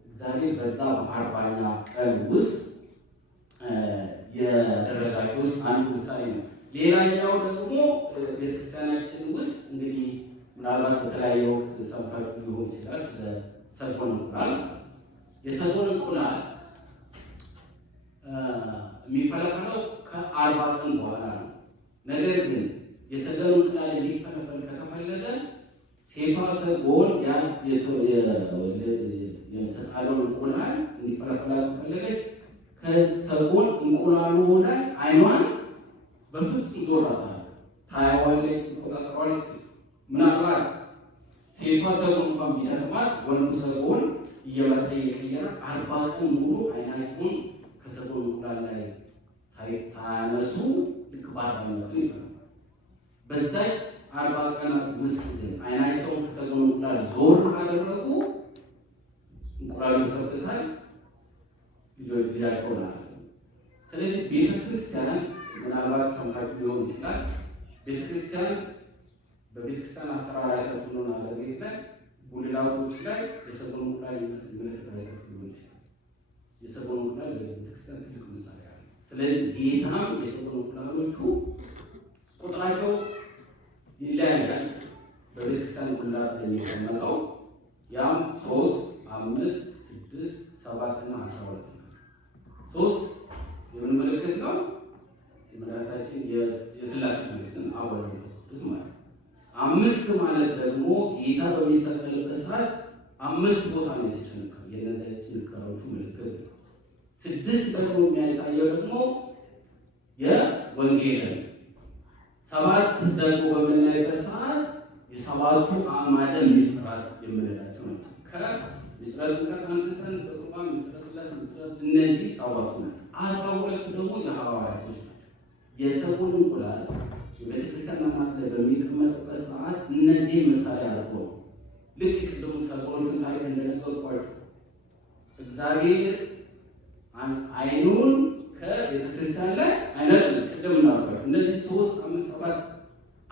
እግዚአብሔር በዛ በ40ኛ ቀን ውስጥ የደረጋቸው ውስጥ አንዱ ምሳሌ ነው። ሌላኛው ደግሞ ቤተክርስቲያናችን ውስጥ እንግዲህ ምናልባት በተለያየ ወቅት ሰምታችሁ ሊሆን ይችላል ስለ ሰጎን እንቁላል። የሰጎን እንቁላል የሚፈለፈለው ከ40 ቀን በኋላ ነው። ነገር ግን የሰጎን እንቁላል ሊፈለፈል ከተፈለገ ሴቷ ሰጎን የተጣለውን እንቁላል እንዲፈለፈል ከፈለገች ከሰጎን እንቁላሉ ላይ አይኗን በፍጹም ዞር ታያዋለች፣ ትቆጣጠረዋለች። ምናልባት ሴቷ ሰጎን እንኳን ቢደክማት ወንዱ ሰጎን እየመጣ እየቀየረ 40 ቀን ሙሉ አይናቸውን ከሰጎን እንቁላል ላይ ሳያነሱ ልክ በ40ኛው ቀን ይፈለፋል። በዛች 40 ቀናት ውስጥ ግን አይናቸውን ከሰጎን እንቁላል ዞር ካደረጉ እንቁላሉ ይሰበሳል፣ ልጃቸው ናል። ስለዚህ ቤተክርስቲያን ምናልባት ሰምታችሁ ሊሆን ይችላል። ቤተክርስቲያን በቤተክርስቲያን አሰራር አይታችሁ ነው አገር ቤት ላይ ጉልላቶች ላይ የሰጎን እንቁላል የሚመስል ምልክት አይታችሁ ሊሆን ይችላል። የሰጎን እንቁላል በቤተክርስቲያን ትልቅ ምሳሌ አለ። ስለዚህ ጌታም የሰጎን እንቁላሎቹ ቁጥራቸው ይለያያል። በቤተክርስቲያን ጉልላት የሚቀመጠው ያም 3፣ 5፣ 6፣ 7 እና 12 ነው። 3 የምን ምልክት ነው? የመድኃኒታችን የሥላሴ ምልክት ነው፣ አብ ወልድ መንፈስ ቅዱስ ማለት። 5 ማለት ደግሞ ጌታ በሚሰቀልበት ሰዓት 5 ቦታ ነው የተቸነከረው፣ የነዚህ ችንካሮቹ ምልክት ነው። 6 ደግሞ የሚያሳየው ደግሞ የወንጌል ነው። 7 ደግሞ በምናይበት ሰዓት የሰባቱ አዕማደ ምስጢራት የምንላቸው ናቸው። ከምስጢረ ጥምቀት አንስተን እስከ ቁርባን፣ ምስጢረ ሥላሴ፣ ምስጢረ እነዚህ 7 ናቸው። 12 ደግሞ የሐዋርያቶች ናቸው። የሰውን እንቁላል የቤተክርስቲያን አናት ላይ በሚቀመጥበት ሰዓት እነዚህ ምሳሌ አድርጎ ልክ ቅድሙ ሰቆሮቹን ታሪክ እንደነገርኳችሁ እግዚአብሔር አይኑን ከቤተክርስቲያን ላይ አይነቅልም። ቅድም እንዳልኳችሁ እነዚህ 3፣ 5፣ 7፣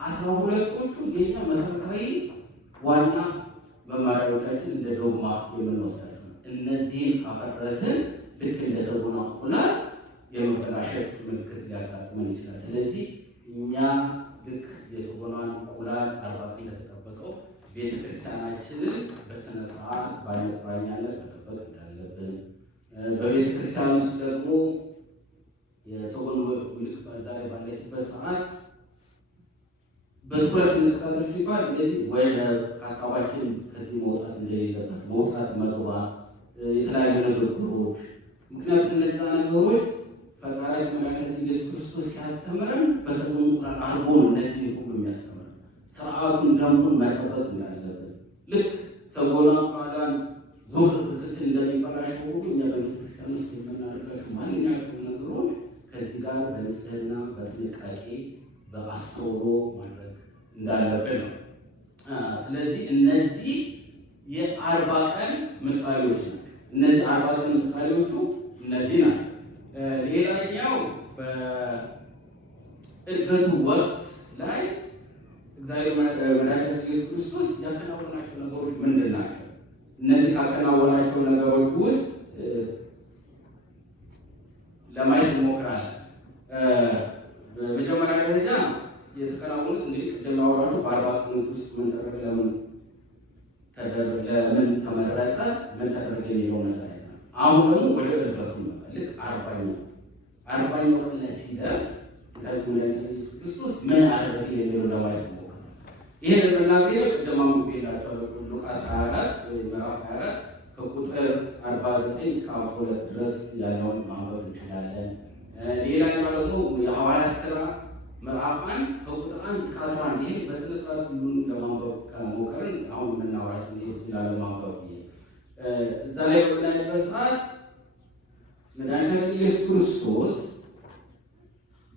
12ቶቹ የኛ መሰረታዊ ዋና መማሪያዎቻችን እንደ ዶግማ የምንወስዳቸው ነው። እነዚህን ካፈረስን ልክ እንደ ሰጎን እንቁላል የመበላሸት ምልክት ሊያጋጥመን ይችላል። ስለዚህ እኛ ልክ የሰጎኗን እንቁላል 40 ቀን እንደተጠበቀው ቤተክርስቲያናችንን በስነ ስርዓት በአይነቁራኛነት መጠበቅ እንዳለብን በቤተክርስቲያን ውስጥ ደግሞ የሰጎን ምልክቷ እዛ ላይ ባለችበት ሰዓት በትኩረት እንከታተል ሲባል እንደዚህ ወደ ሀሳባችን ከዚህ መውጣት እንደሌለበት መውጣት መግባት የተለያዩ ንግግሮች ምክንያቱም እነዛ ነገሮች ፈጣሪያችን መድኃኒታችን ኢየሱስ ክርስቶስ ሲያስተምረን በሰጎን እንቁላል አድርጎ ነው እነዚህ ሁሉ የሚያስተምረን ስርዓቱን ደንቡን መጠበቅ እንዳለብን ልክ ሰጎን እንቁላል ዞር ስትል እንደሚበላሸው ሁሉ እኛ በቤተክርስቲያን ውስጥ የምናደርጋቸው ማንኛቸውም ነገሮች ከዚህ ጋር በንጽህና በጥንቃቄ በአስተውሎ ማድረግ እንዳለብን ነው። ስለዚህ እነዚህ የ40 ቀን ምሳሌዎች ናቸው። እነዚህ 40 ቀን ምሳሌዎቹ እነዚህ ናቸው። ሌላኛው በእርገቱ ወቅት ላይ እግዚአብሔር መድኃኒታችን ኢየሱስ ክርስቶስ ያከናወናቸው ነገሮች ምንድን ናቸው? እነዚህ ካከናወናቸው ነገሮች ውስጥ ለማየት እንሞክራለን። በመጀመሪያ ደረጃ የተከናወኑት እንግዲህ ቅድም ያወራችሁ በ40 ቀኖች ውስጥ ምን ተደረገ፣ ለምን ተመረጠ፣ ምን ተደረገ የሚለው ነገር ነው። አሁን ደግሞ ወደ እርገቱ ነው። ልክ 40ኛው ቀን ላይ ሲደርስ ጌታችን መድኃኒታችን ኢየሱስ ክርስቶስ ምን አደረገ የሚለው ለማየት እንሞክራለን። ይህን የምናገኘው ቅድም አንብቤላችኋለሁ ሉቃስ 24 ምዕራፍ 24 ከቁጥር 49 እስከ 52 ድረስ ያለውን ማንበብ እንችላለን። ሌላኛው ደግሞ የሐዋርያት ሥራ ምዕራፍ 1 ከቁጥር 1 እስከ 11 ይሄ በስነ ስርዓት ሁሉን ለማንበብ ከሞከርን አሁን የምናወራቸው ይሄ ለማንበብ እዛ ላይ በምናይበት ሰዓት መድኃኒታችን ኢየሱስ ክርስቶስ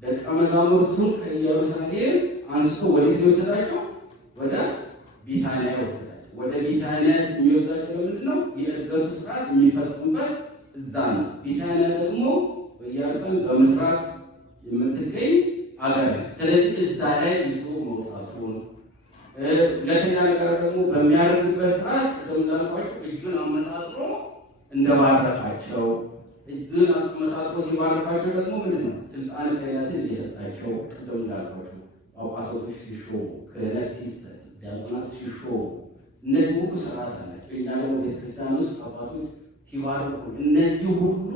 ደቀ መዛሙርቱን ከኢየሩሳሌም አንስቶ ወዴት የወሰዳቸው? ወደ ቢታንያ ወሰዳቸው። ወደ ቢታንያ የሚወስዳቸው ለምንድን ነው? የዕርገቱ ስርዓት የሚፈጽሙበት እዛ ነው። ቢታንያ ደግሞ በኢየሩሳሌም በምስራቅ የምትገኝ አገር ነች። ስለዚህ እዛ ላይ ይዞ መውጣቱን፣ ሁለተኛ ነገር ደግሞ በሚያደርግበት ሰዓት ቅድም እንዳልኳቸው እጁን አመሳጥሮ እንደባረካቸው፣ እጁን አመሳጥሮ ሲባረካቸው ደግሞ ምንድን ነው ስልጣን ክህነትን እየሰጣቸው ቅድም እንዳልኳቸው ጳጳሳቶች ሲሾሙ፣ ክህነት ሲሰጥ፣ ዲያቆናት ሲሾሙ እነዚህ ሁሉ ስርዓት አላቸው። እኛ ደግሞ ቤተክርስቲያን ውስጥ አባቶች ሲባርኩ እነዚህ ሁሉ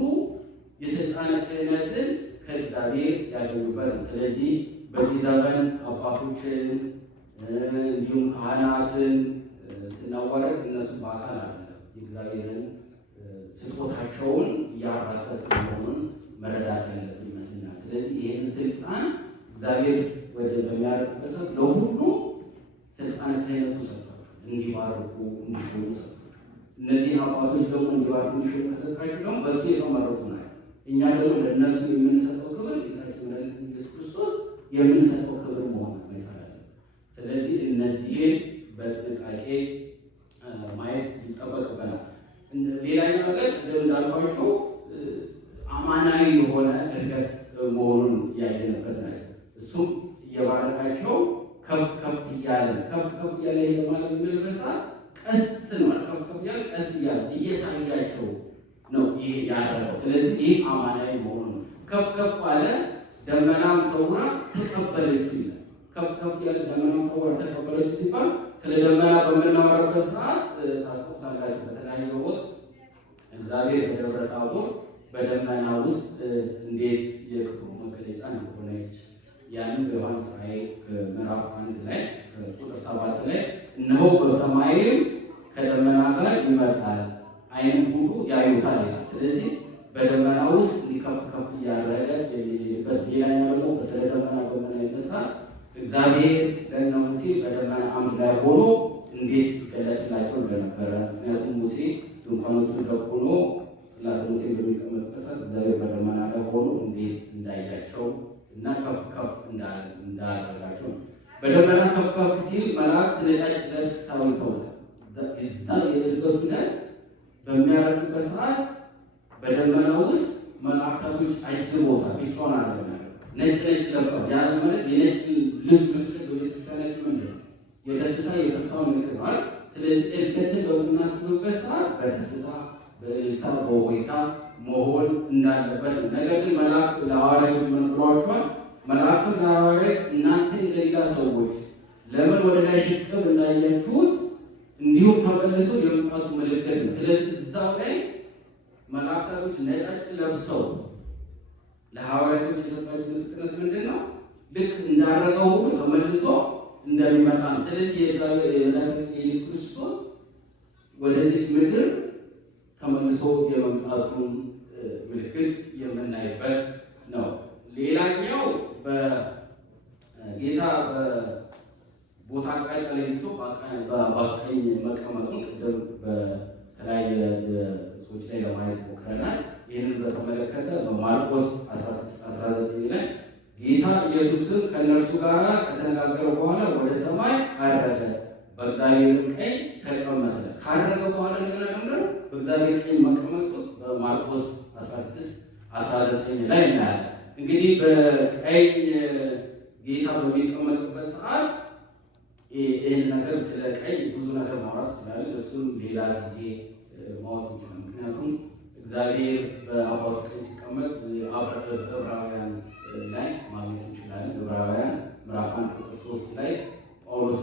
የስልጣነ ክህነትን ከእግዚአብሔር ያገኙበት ነው። ስለዚህ በዚህ ዘመን አባቶችን እንዲሁም ካህናትን ስናዋረድ እነሱ በአካል አይደለም የእግዚአብሔርን ስጦታቸውን እያራከስ መሆኑን መረዳት ያለብን ይመስለኛል። ስለዚህ ይህን ስልጣን እግዚአብሔር ወደ በሚያደርግበት ሰዓት ለሁሉ ስልጣነ ክህነቱ ሰጥቷቸው እንዲባርኩ እንዲሾሙ ሰጥቷቸው፣ እነዚህን አባቶች ደግሞ እንዲባርኩ እንዲሾሙ ከሰጣቸው ደግሞ በሱ የተመረጡ ናቸው። እኛ ደግሞ ለእነሱ የምንሰጠው ክብር ጌታችን መድኃኒታችን ኢየሱስ ክርስቶስ የምንሰጠው ክብር መሆን ይቻላል። ስለዚህ እነዚህን በጥንቃቄ ማየት ይጠበቅብናል። ሌላኛው ነገር እንዳልኳቸው አማናዊ የሆነ እድገት መሆኑን ያየንበት ናቸው። እሱም እየባረካቸው ከፍ ከፍ እያለ ይሄ ማለት የምንልበት ሰዓት ቀስ ነው። ከፍ ከፍ እያለ ቀስ እያለ እየታያቸው ነው ይሄ ያደረገው። ስለዚህ ይህ አማናዊ መሆኑ ነው። ከፍ ከፍ አለ፣ ደመናም ሰውራ ተቀበለችው ይላል። ከፍ ከፍ ያለ ደመናም ሰውራ ተቀበለችው ሲባል ስለ ደመና በምናወራበት ሰዓት ታስታውሳላችሁ። በተለያየ ወቅት እግዚአብሔር በደብረ ታቦር በደመና ውስጥ እንዴት የክብሩ መገለጫ እንደሆነች ያንን በዮሐንስ ራእይ ምዕራፍ 1 ላይ ቁጥር 7 ላይ እነሆ በሰማይም ከደመና ጋር ይመጣል ዓይንም ሁሉ ያዩታል ይላል። ስለዚህ በደመና ውስጥ ሊከፍ ከፍ እያደረገ የሚሄድበት። ሌላኛው ደግሞ በስለ ደመና በምናይበት ሰዓት እግዚአብሔር ለእነ ሙሴ በደመና አምድ ላይ ሆኖ እንዴት ይገለጥላቸው እንደነበረ። ምክንያቱም ሙሴ ድንኳኖቹን ደቁኖ ጽላተ ሙሴ በሚቀመጥበት ሰዓት እግዚአብሔር በደመና ላይ ሆኖ እንዴት እንዳያቸው እና ከፍ ከፍ እንዳደረጋቸው በደመና ከፍ ከፍ ሲል መላእክት ነጫጭ ልብስ ታውተውታል። እዛ የዕርገቱ ዕለት በሚያደርግበት ሰዓት በደመና ውስጥ መላእክታቶች አጅበውታል። ብቻውን አለ ነጭ ለብሰዋል። ያ ማለት የነጭ ልብስ ምልክት በቤተክርስቲያናችን ምንድን ነው? የደስታ የተስፋ ምልክት ነው። ስለዚህ ዕርገትን በምናስብበት ሰዓት በደስታ በእልልታ በሆይታ መሆን እንዳለበት ነው። ነገር ግን መላእክት ለሐዋርያቶች ምን ብለዋቸዋል? መላእክት ለሐዋርያት እናንተ የገሊላ ሰዎች ለምን ወደ ላይ ሽቅብ እንዳያችሁት እንዲሁም ተመልሶ የመምጣቱ ምልክት ነው። ስለዚህ እዛው ላይ መላእክታቶች ነጫጭ ለብሰው ለሐዋርያቶች የሰጣቸው ምስክርነት ምንድን ነው? ልክ እንዳረገው ሁሉ ተመልሶ እንደሚመጣ ነው። ስለዚህ የኢየሱስ ክርስቶስ ወደዚህ ምድር ተመልሶ የመምጣቱን ምልክት የምናይበት ነው። ሌላኛው በጌታ በቦታ አቅጣጫ ለይቶ በቀኝ መቀመጡን ቅድም በተለያየ ጥቅሶች ላይ ለማየት ሞክረናል። ይህንን በተመለከተ በማርቆስ 16:19 ላይ ጌታ ኢየሱስም ከእነርሱ ጋር ከተነጋገረ በኋላ ወደ ሰማይ አረገ፣ በእግዚአብሔር ቀኝ ተቀመጠ። ካረገ በኋላ እንደገና ደግሞ በእግዚአብሔር ቀኝ መቀመጡት በማርቆስ 16:19 ላይ እናያለን። እንግዲህ በቀኝ ጌታ በሚቀመጥበት ሰዓት ይህን ነገር ስለ ቀኝ ብዙ ነገር ማውራት ይችላል። እሱም ሌላ ጊዜ ማወቅ ይችላል። ምክንያቱም እግዚአብሔር በአባቱ ቀኝ ሲቀመጥ ዕብራውያን ላይ ማግኘት እንችላለን። ዕብራውያን ምዕራፍ 1:3 ላይ ጳውሎስ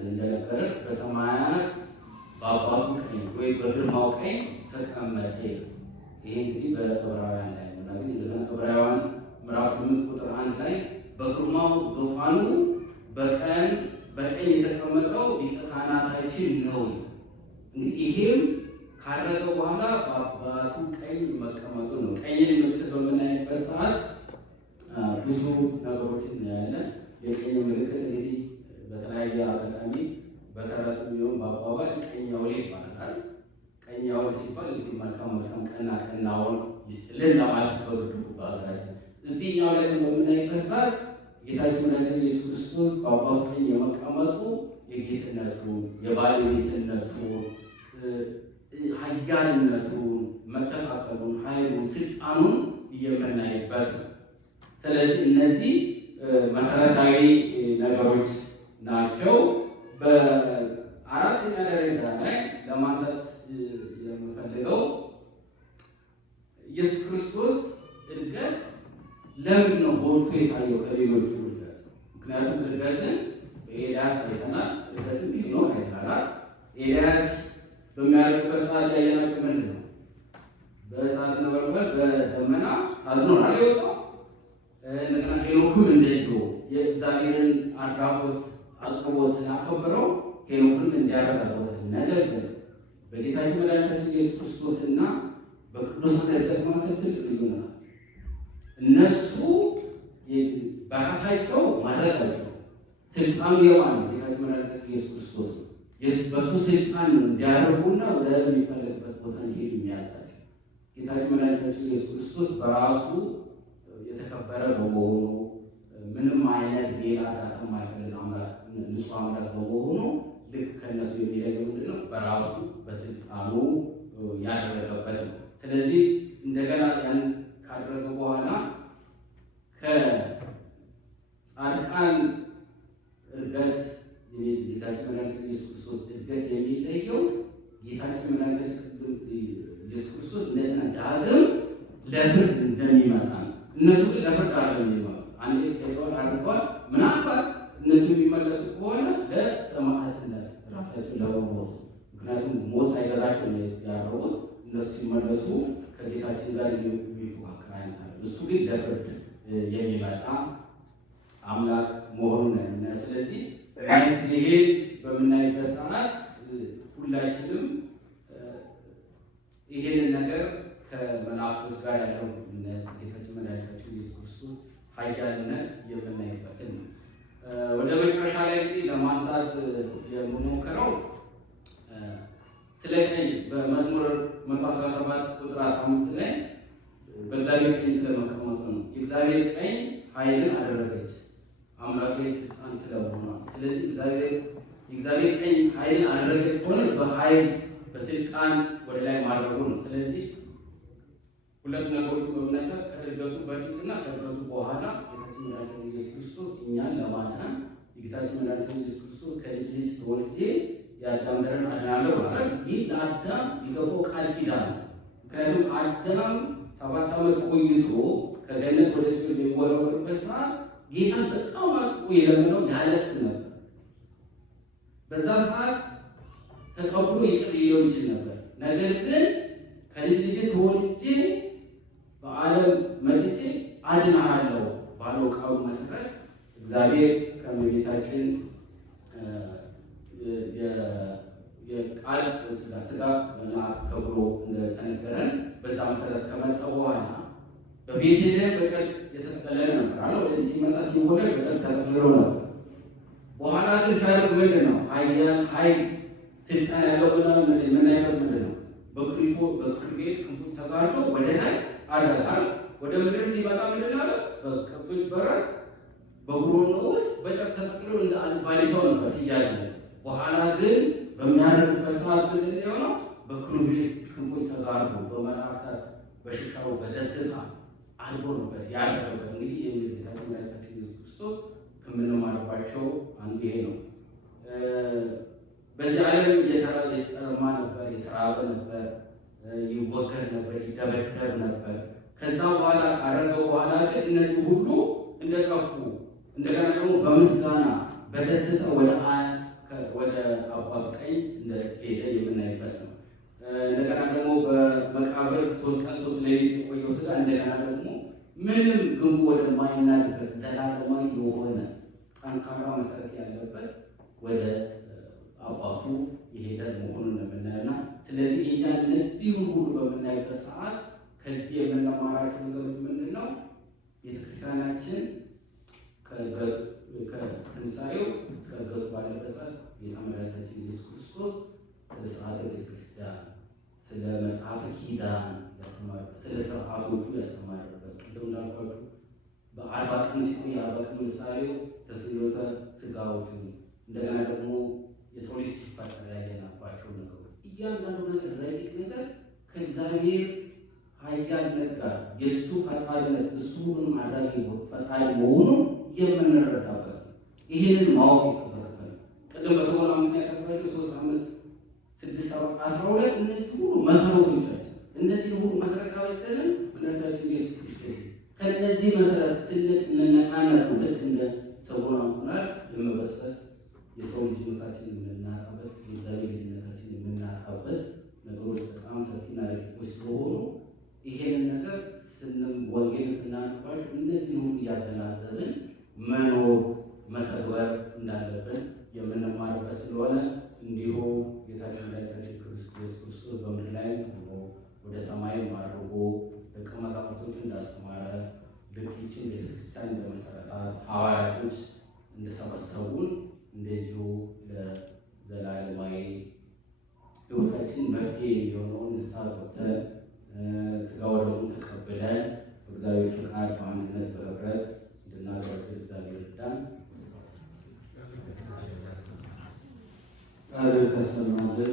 እንደነበረ በሰማያት በአባቱ ቀኝ ወይ በግርማው ቀኝ ተቀመጠ። ይሄ እንግዲህ በዕብራውያን ላይ ነው። ግን እንደገና ዕብራውያን ምዕራፍ 8:1 ላይ በግርማው ዙፋኑ በቀኝ የተቀመጠው ሊቀ ካህናታችን ነው። እንግዲህ ይሄም ካረገ በኋላ በአባቱ ቀኝ መቀመጡ ነው። ቀኝን ምልክት በምናይበት ሰዓት ብዙ ነገሮችን እናያለን። የቀኝ ምልክት እንግዲህ በተለያየ አጋጣሚ በተረት ቢሆን በአባባል ቀኝ አውሌ ይባላል። ቀኝ አውሌ ሲባል እንግዲህ መልካም ቀና ቀናውን ይስጥልን ለማለት በግዱ በሀገራችን። እዚህኛው ላይ በምናይበት ሰዓት ጌታችን መድኃኒታችን ኢየሱስ ክርስቶስ በአባቱ ቀኝ የመቀመጡ የጌትነቱ የባለቤትነቱ ኃያልነቱን መተካከሉን ኃይሉን ስልጣኑን የምናይበት ነው። ስለዚህ እነዚህ መሰረታዊ ነገሮች ናቸው። በአራተኛ ደረጃ ላይ ለማንሳት የምፈልገው ኢየሱስ ክርስቶስ ዕርገት ለምን ነው ጎልቶ የታየው ከሌሎቹ ዕርገት? ምክንያቱም ዕርገትን በኤልያስ አይተናል፣ ዕርገትን በሄኖክ አይተናል። ኤልያስ በሚያደርግበት ሰዓት ያየናቸው ምንድን ነው? በእሳት ነበልባል በደመና አዝኖናል የወጣው። እንደገና ሄኖክም እንደዚሁ የእግዚአብሔርን አድራጎት አቅርቦት ስላከበረው ሄኖክም እንዲያረጋግጥ። ነገር ግን በጌታችን መድኃኒታችን ኢየሱስ ክርስቶስና በቅዱሳን ዕርገት መካከል ትልቅ ልዩነት አለ። እነሱ በራሳቸው ማድረጋቸው ስልጣኑ የማን ነው? ጌታችን መድኃኒታችን ኢየሱስ ክርስቶስ ነው። በሱ ስልጣን እንዲያደርጉና ወደሚፈለግበት ቦታ እንዲሄዱ የሚያዛቸው ጌታችን መድኃኒታችን ኢየሱስ ክርስቶስ በራሱ የተከበረ በመሆኑ ምንም አይነት ሌላ እርዳታ የማይፈልግ አምላክ ንጹሕ አምላክ በመሆኑ ልክ ከእነሱ የሚለየው ምንድን ነው? በራሱ በስልጣኑ ያደረገበት ነው። ስለዚህ እንደገና ያን ካደረገ በኋላ ከጻድቃን ዕርገት ጌታችን መድኃኒታችን ኢየሱስ ክርስቶስ ዕርገት የሚለየው ጌታችን መድኃኒታችን ኢየሱስ ክርስቶስ እንደገና ዳግም ለፍርድ እንደሚመጣ ነው። እነሱ ግን ለፍርድ አይደለም የሚመጡት። አንዴ ከይተዋል አድርገዋል። ምናልባት እነሱ የሚመለሱ ከሆነ ለሰማዕትነት ራሳቸው ለመሞት፣ ምክንያቱም ሞት ሳይገዛቸው ነው ያደረጉት። እነሱ ሲመለሱ ከጌታችን ጋር የሚፎካከር አይነት አለ። እሱ ግን ለፍርድ የሚመጣ አምላክ መሆኑን ነው። ስለዚህ ይሄን በምናይበት ሰዓት ሁላችንም ይሄንን ነገር ከመላእክቶች ጋር ያለው ግንኙነት ጌታችን መድኃኒታችን ኢየሱስ ክርስቶስ ኃያልነት የምናይበትን ነው። ወደ መጨረሻ ላይ እንግዲህ ለማንሳት የምሞክረው ስለ ቀኝ በመዝሙር 117 ቁጥር 15 ላይ በእግዚአብሔር ቀኝ ስለመቀመጡ ነው። የእግዚአብሔር ቀኝ ኃይልን አደረገች፣ አምላካዊ ስልጣን ስለሆነ። ስለዚህ የእግዚአብሔር ቀኝ ኃይልን አደረገች ሆነ በኃይል በስልጣን ወደ ላይ ማድረጉ ነው። ስለዚህ ሁለት ነገሮች በመነሳ ከእርገቱ በፊትና ከእርገቱ በኋላ ጌታችን መድኃኒታችን ኢየሱስ ክርስቶስ እኛን ለማዳን የጌታችን መድኃኒታችን ኢየሱስ ክርስቶስ ከልጅ ልጅ ተወልጄ የአዳም ዘርን አድናለሁ ብሏል። ይህ ለአዳም የገባው ቃል ኪዳን ነው። ምክንያቱም አዳም 7 ዓመት ቆይቶ ከገነት ወደ ሲኦል የሚወረወርበት ሰዓት ጌታን በጣም አጥብቆ የለመነው ያለቅስ ነበር። በዛ ሰዓት ተቀብሎ ይቅር ሊለው ይችል ነበር። ነገር ግን ከልጅ ልጅ ተወልጄ በዓለም መጥቼ አድናለሁ ባለው ቃሉ መሰረት እግዚአብሔር ከእመቤታችን የቃል ስጋ መልአክ ተብሎ እንደተነገረን በዛ መሰረት ከመጣ በኋላ በቤተልሔም በጨርቅ የተጠቀለለ ነበር አለ። ወደዚህ ሲመጣ ሲወለድ በጨርቅ ተጠቅልሎ ነበር። በኋላ ግን ሲያደርግ ምንድን ነው ኃይል ስልጣን ያለው የምናይበት ምንድን ነው? በክሩቤል ክንፎች ተጋርዶ ወደ ላይ አረጋል። ወደ ምድር ሲመጣ ምንድን አለ? በከብቶች በረት በጉሮኖ ውስጥ በጨርቅ ተጠቅልሎ እንደ አልባሌ ሰው ነበር ሲያዝ። በኋላ ግን በሚያደርግበት ሰዓት ምንድን ነው የሆነው? በክሩቤል ክንፎች ተጋርዶ በመላእክታት በሽሻው በደስታ አድርጎ ነበር ያደረገበት። እንግዲህ የጌታችን መድኃኒታችን ኢየሱስ ክርስቶስ ከምንማርባቸው አንዱ ይሄ ነው። በዚህ ዓለም የተጠማ ነበር፣ የተራበ ነበር፣ ይወገር ነበር፣ ይደበደብ ነበር። ከዛ በኋላ ካደረገው በኋላ ግን እነዚህ ሁሉ እንደጠፉ እንደገና ደግሞ በምስጋና በደስታ ወደ አባቱ ቀኝ እንደሄደ የምናይበት ነው። እንደገና ደግሞ በመቃብር 3 ቀን 3 ሌሊት የቆየው ስጋ እንደገና ደግሞ ምንም ግንቡ ወደማይናድበት ዘላለማዊ የሆነ ጠንካራ መሰረት ያለበት ወደ አባቱ የሄደ መሆኑን የምናየውና ስለዚህ እኛ እነዚህ ሁሉ በምናይበት ሰዓት ከዚህ የምንማራቸው ነገሮች ምንድን ነው? ቤተክርስቲያናችን ከትንሣኤው እስከ ዕርገቱ ባለበት ሰዓት ጌታ መድኃኒታችን ኢየሱስ ክርስቶስ ስለ ስርዓተ ቤተክርስቲያን፣ ስለ መጽሐፈ ኪዳን ያስተማረበት፣ ስለ ስርዓቶቹ ያስተማረበት ቅድም እንዳልኳችሁ በ40 ቀን ሲቆይ የ40 ቀን ምሳሌው ተስዕሎተ ሥጋዎቹ እንደገና ደግሞ የሰው ልጅ ሲፈጠር ያየናባቸው ነገሮች እያንዳንዱ ነገር ረቂቅ ነገር ከእግዚአብሔር ኃያልነት ጋር የእሱ ፈጣሪነት እሱ ሁሉንም አድራጊ ፈጣሪ መሆኑን የምንረዳበት ነው። ይህንን ማወቅ ይጠበቃል። ቅድም በሰሞኑ ምክንያት ተስፋቸው 3፣ 5፣ 6፣ 7፣ 12 እነዚህ ሁሉ መሰረቶቻችን እነዚህ ሁሉ መሰረታዊትን መድኃኒታችን ኢየሱስ ክርስቶስ ከእነዚህ መሰረት ስልት እንነቃነት ነው። ልክ እንደ ሰሞኑ እንቁላል የመበስበስ የሰው ልጅነታችን የምናጣበት የእግዚአብሔር ልጅነታችን የምናጣበት ነገሮች በጣም ሰፊና ረቂቆች ስለሆኑ ይሄንን ነገር ወንጌል ስናነባቸው እነዚህ ሁሉ እያገናዘብን መኖር መተግበር እንዳለብን የምንማርበት ስለሆነ እንዲሁ ጌታችን መድኃኒታችን ኢየሱስ ክርስቶስ በምድር ላይ ሆኖ ወደ ሰማይ አድርጎ ደቀ መዛሙርቶቹ እንዳስተማረ ልክ ይህችን ቤተክርስቲያን እንደመሰረታት ሐዋርያቶች እንደሰበሰቡን እንደዚሁ ለዘላለማዊ ሕይወታችን መፍትሄ የሚሆነውን ንስሐ ገብተን ሥጋ ወደሙን ተቀብለን በእግዚአብሔር ፍቃድ በአንድነት በህብረት እንድናገለግል እግዚአብሔር ይርዳን። ቃል ታሰማልን።